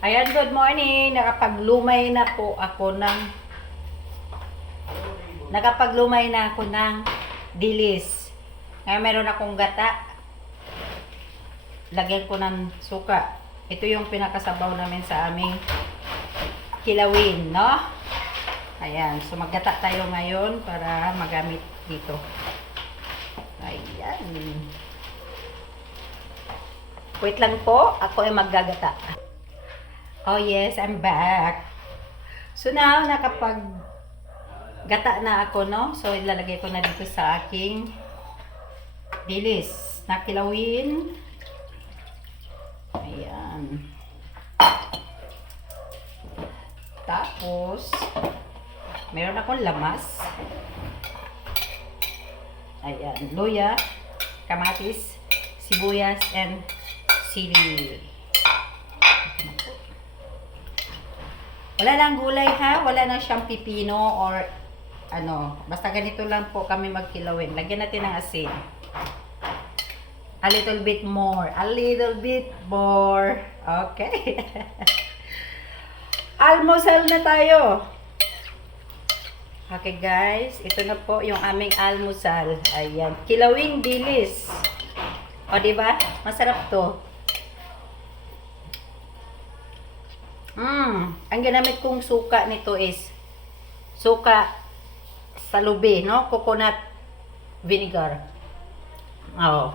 Ayan, good morning. Nakapaglumay na ako ng dilis. Ngayon meron akong gata. Lagyan ko ng suka. Ito yung pinakasabaw namin sa aming kilawin, no? Ayan, so maggata tayo ngayon para magamit dito. Ayan. Wait lang po, ako ay maggagata. Oh yes, I'm back. So now, gata na ako, no? So ilalagay ko na dito sa aking dilis na kilawin. Ayan. Tapos, meron akong lamas. Ayan, luya, kamatis, sibuyas, and sili. Wala lang gulay ha, wala na siyang pipino or ano, basta ganito lang po kami magkilawin. Lagyan natin ng asin. A little bit more, okay. Almusal na tayo. Okay guys, ito na po yung aming almusal. Ayan, kilawing dilis. O diba? Masarap to. Ang ginamit kong suka nito is suka sa lubi, no? Coconut vinegar. Oh.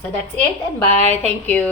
So that's it and bye. Thank you.